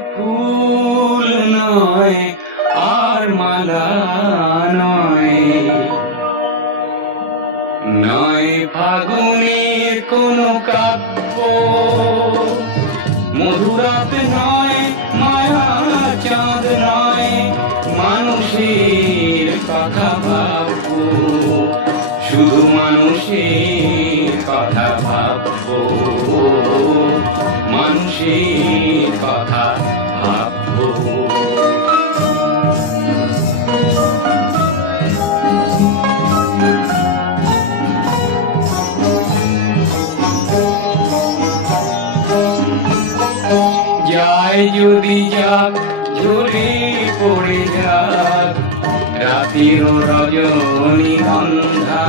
ফুল নয়, আর মালা নয়। নয় ফাগুনের কোনো কাব্য। মধুরাত নয়, মায়া চাঁদ নয়, মানুষের কথা ভাববো। শুধু মানুষের কথা ভাববো। মানুষের যায় যদি যাক ঝরে পড়ে যাক। রাতির রজনী গন্ধা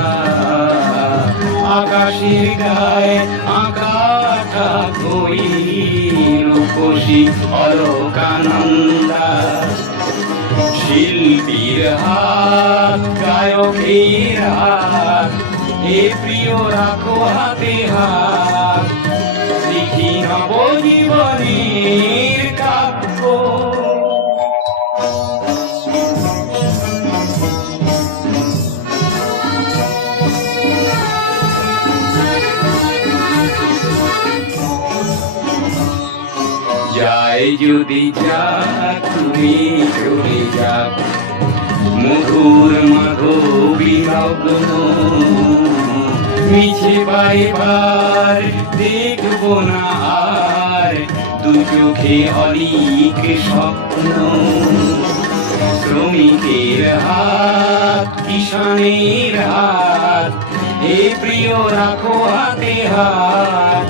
আকাশের গায়ে আকাঠা কই রূপসী অলকানন্দা শিল্পীর হাত, গায়কের হাত হে প্রিয় রাখো হাতে হাত। লিখি যায় যদি যাক তুমি চলে যাক মধুর মাধবী লগ্ন। মিছে পাইবার দেখব না। দু চোখে অলিক স্বপ্ন। শ্রমিকের হাত কিষানের হাত, এ প্রিয় রাখো হাতে হাত।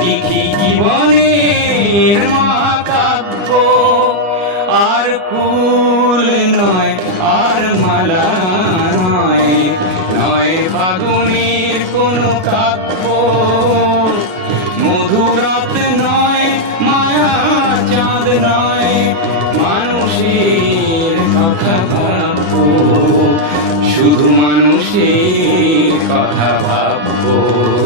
দেখি জীবনের মহাকাব্য চাঁদ মানুষের কথা শুধু মানুষের কথা মানুষের